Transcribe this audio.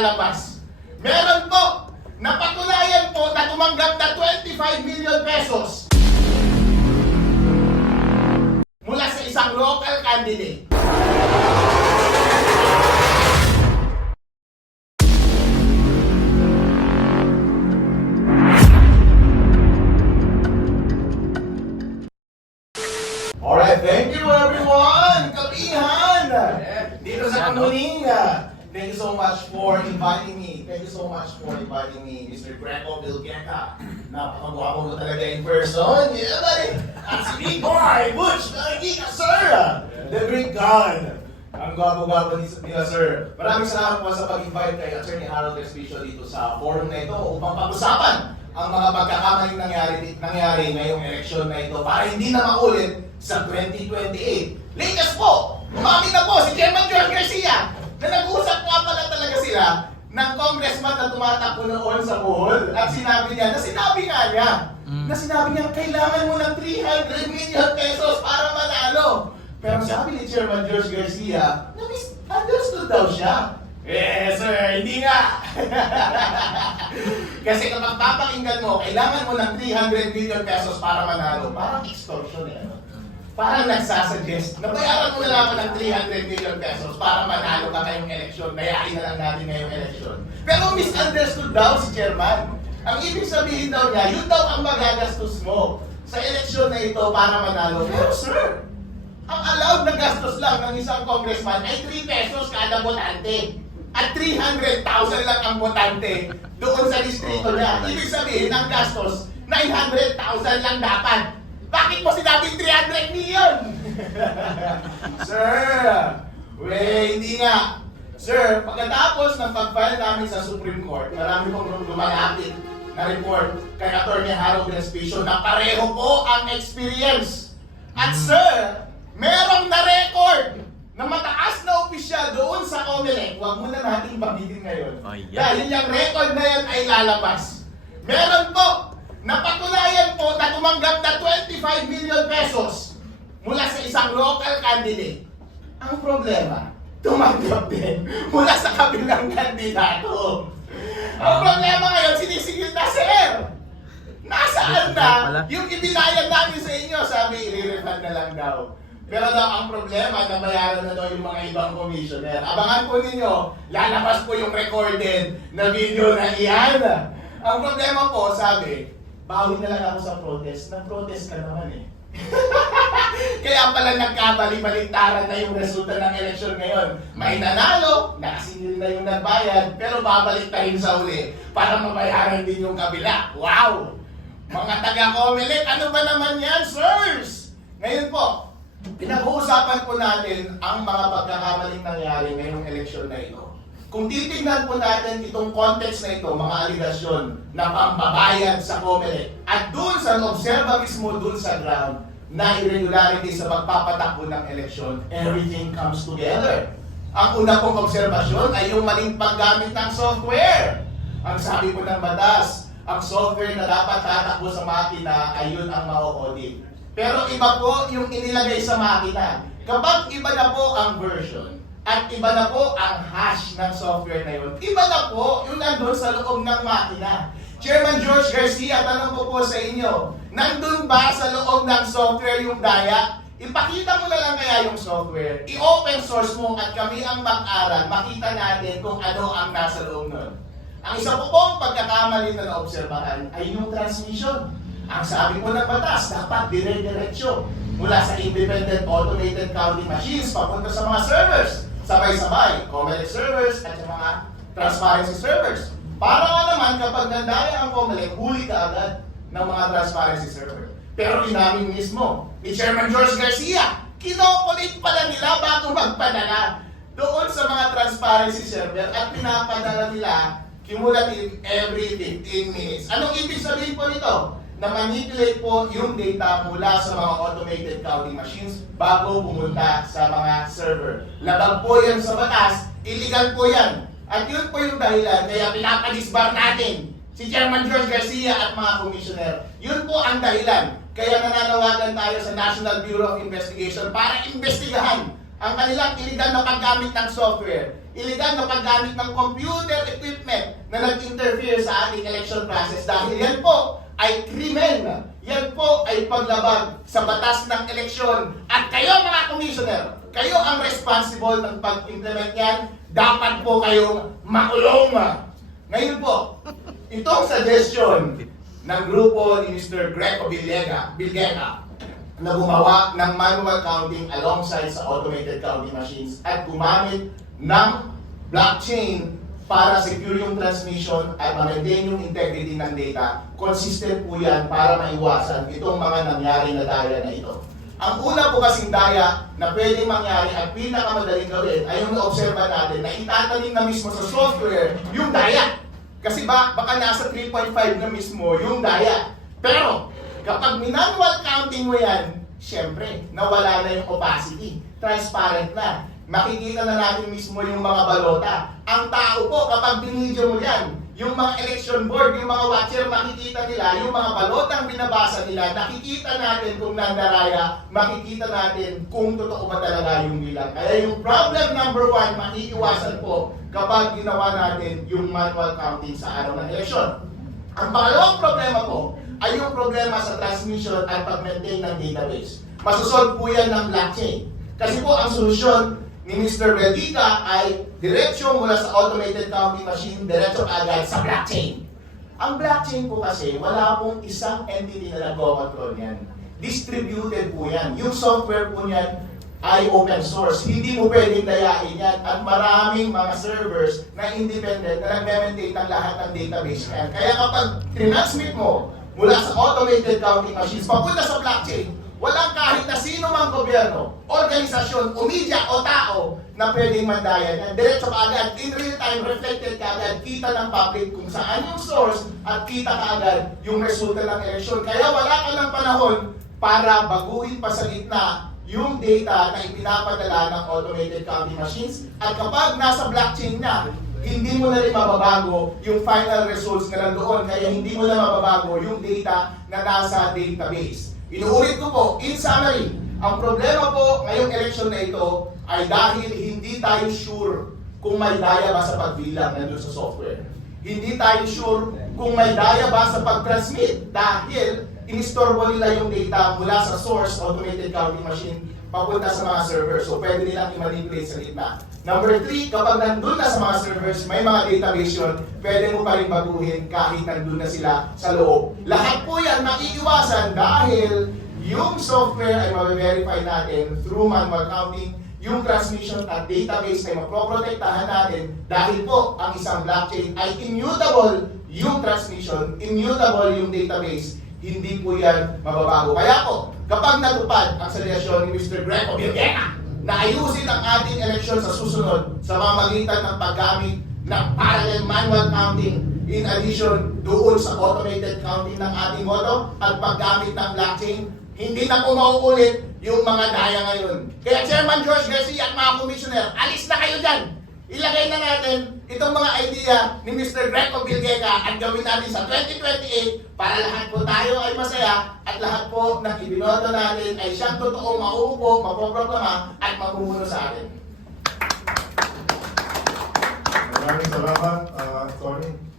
lalabas. Meron po, napatunayan po na tumanggap na 25 million pesos mula sa isang local candidate. Alright, thank you everyone! Kapihan! Dito sa Kamuning, thank you so much for inviting me. Thank you so much for inviting me, Mr. Greco Bilgueta. Napakagwapo mo talaga in person. Yeah, buddy! At si Big Boy, Butch, nakikita, sir! The Greek God. Ang gwapo-gwapo nila, sir. Maraming salamat po sa pag-invite kay Attorney Harold Espicio dito sa forum na ito upang pag-usapan ang mga pagkakamaling nangyari ngayong eleksyon na ito para hindi na maulit sa 2028. Latest po, umamin na po si Chairman George Garcia na nag-uusap nga pala talaga sila ng congressman na tumatakbo noon sa Bohol at sinabi niya kailangan mo ng 300 million pesos para manalo. Pero sabi ni Chairman George Garcia, na-misunderstood daw siya. Eh, sir, hindi nga. Kasi kapag papakinggan mo, kailangan mo ng 300 million pesos para manalo. Parang extortion eh. Parang nagsasuggest, nabayaran mo na lang ng 300 million pesos para manalo ka ngayong eleksyon. Bayain na lang natin ngayong eleksyon. Pero misunderstood daw si Chairman. Ang ibig sabihin daw niya, yun daw ang magagastos mo sa eleksyon na ito para manalo. Pero sir, ang allowed na gastos lang ng isang congressman ay 3 pesos kada botante. At 300,000 lang ang botante doon sa distrito niya. Ibig sabihin, ang gastos, 900,000 lang dapat. Bakit mo sinabing 300 million? Sir, hindi nga. Sir, pagkatapos ng pag-file namin sa Supreme Court, marami pong lumalapit na report kay Attorney Harold Espicio na pareho po ang experience. At sir, merong na-record na mataas na opisyal doon sa COMELEC. Huwag mo na natin babitin ngayon. Dahil yung record na yan ay lalabas. Meron po, napatunayan po na tumanggap na 25 million pesos mula sa isang local candidate. Ang problema, tumanggap din mula sa kabilang kandidato. Ang problema ngayon, sinisigil na, sir! Nasaan na yung ibinayad namin sa inyo? Sabi, i-refund na lang daw. Pero daw ang problema, nabayaran na daw yung mga ibang commissioner. Abangan po ninyo, lalabas po yung recorded na video na iyan. Ang problema po, sabi, bawi na lang ako sa protest. Nag-protest ka naman eh. Kaya pala nagkabali-baliktaran na yung resulta ng eleksyon ngayon. May nanalo, nakasingil na yung nagbayad, pero babalik tayo sa uli para mabayaran din yung kabila. Wow! Mga taga-COMELEC, ano ba naman yan, sirs? Ngayon po, pinag-uusapan po natin ang mga pagkakamaling nangyari ngayong eleksyon na ito. Kung titignan po natin itong context na ito, mga aligasyon na pambabayad sa COMELEC at doon sa observa mismo doon sa ground na irregularity sa pagpapatakbo ng eleksyon, everything comes together. Ang una pong obserbasyon ay yung maling paggamit ng software. Ang sabi po ng batas, ang software na dapat tatakbo sa makina ay yun ang ma-audit. Pero iba po yung inilagay sa makina. Kapag iba na po ang version at iba na po ang hash ng software na yun, iba na po yung nandun sa loob ng makina. Chairman George Garcia, tanong ko po sa inyo, nandun ba sa loob ng software yung daya? Ipakita mo na lang kaya yung software, i-open source mo at kami ang mag-aral, makita natin kung ano ang nasa loob nun. Ang isa po pong pagkakamali na naobserbahan ay yung transmission. Ang sabi po ng batas, dapat dire-diretso mula sa independent automated counting machines papunta sa mga servers. Sabay-sabay, COMELEC servers at yung mga transparency servers. Para nga naman kapag nandaya ang COMELEC, huli ka agad ng mga transparency server. Pero inamin mismo ni Chairman George Garcia, kinokulit pala nila bago magpadala doon sa mga transparency server at pinapadala nila cumulative every 15 minutes. Anong ibig sabihin po nito? Na manipulate po yung data mula sa mga automated counting machines bago pumunta sa mga server. Labag po yan sa batas, illegal po yan. At yun po yung dahilan kaya pinapadisbar natin si Chairman George Garcia at mga commissioner. Yun po ang dahilan. Kaya nananawagan tayo sa National Bureau of Investigation para imbestigahan ang kanilang illegal na paggamit ng software. illegal na paggamit ng computer equipment na nag-interfere sa ating election process dahil yan po ay krimen. Yan po ay paglabag sa batas ng eleksyon. At kayo mga commissioner, kayo ang responsible ng pag-implement yan. Dapat po kayong makulong. Ngayon po, itong suggestion ng grupo ni Mr. Greco Bilgega na gumawa ng manual counting alongside sa automated counting machines at gumamit ng blockchain para secure yung transmission at ma-maintain yung integrity ng data, consistent po yan para maiwasan itong mga nangyari na daya na ito. Ang una po kasing daya na pwedeng mangyari at pinakamadaling gawin ay yung na-obserba natin na itatanim na mismo sa software yung daya. Kasi baka nasa 3.5 na mismo yung daya. Pero kapag manual counting mo yan, syempre, nawala na yung opacity. Transparent na. Makikita na natin mismo yung mga balota. Ang tao po, kapag binidyo mo yan, yung mga election board, yung mga watcher, makikita nila, yung mga balotang binabasa nila, nakikita natin kung nandaraya, makikita natin kung totoo ba talaga yung bilang. Kaya yung problem number 1, maiiwasan po kapag ginawa natin yung manual counting sa araw ng eleksyon. Ang pangalawang problema po ay yung problema sa transmission at pag-maintain ng database. Masusolve po yan ng blockchain. Kasi po ang solusyon ni Mr. Beldica ay diretsyo mula sa automated counting machine, diretsyo agad sa blockchain. Ang blockchain po kasi, wala pong isang entity na nag-control yan. Distributed po yan. Yung software po niyan ay open source. Hindi mo pwedeng dayain yan. At maraming mga servers na independent na nag-maintain ng lahat ng database yan. Kaya kapag transmit mo mula sa automated counting machines papunta sa blockchain, walang kahit na sino mang gobyerno, organisasyon, o media o tao na pwedeng mandaya yan. Diretso ka agad, in real time, reflected ka agad, kita ng public kung saan yung source at kita ka agad yung resulta ng eleksyon. Kaya wala ka ng panahon para baguhin pa sa gitna yung data na ipinapadala ng automated counting machines. At kapag nasa blockchain na, hindi mo na rin mababago yung final results na nandoon. Kaya hindi mo na mababago yung data na nasa database. Inuulit ko po, in summary, ang problema po ngayong election na ito ay dahil hindi tayo sure kung may daya ba sa pagbilang nandun sa software. Hindi tayo sure kung may daya ba sa pag-transmit dahil inistorbo nila yung data mula sa source automated counting machine papunta sa mga servers. So pwede nilang i-manipulate sa gitna. Number 3, kapag nandun na sa mga servers, may mga database yun, pwede mo pa rin baguhin kahit nandun na sila sa loob. Lahat po yan maiiwasan dahil yung software ay mabe-verify natin through manual counting, yung transmission at database ay maproprotektahan natin dahil po ang isang blockchain ay immutable yung transmission, immutable yung database, hindi po yan mababago. Kaya po, kapag natupad ang suggestion ni Mr. Greco Bilgega na ayusin ang ating eleksyon sa susunod sa pamamagitan ng paggamit ng parallel manual counting in addition doon sa automated counting ng ating boto at paggamit ng blockchain, hindi na po mauulit yung mga daya ngayon. Kaya Chairman George Garcia at mga commissioner, alis na kayo dyan! Ilagay na natin itong mga idea ni Mr. Greco Bilgega at gawin natin sa 2028 para lahat po tayo ay masaya at lahat po ng ibinoto natin ay siyang totoong mauupo, mapoproklama at mamumuno sa atin. Maraming salamat, Tony.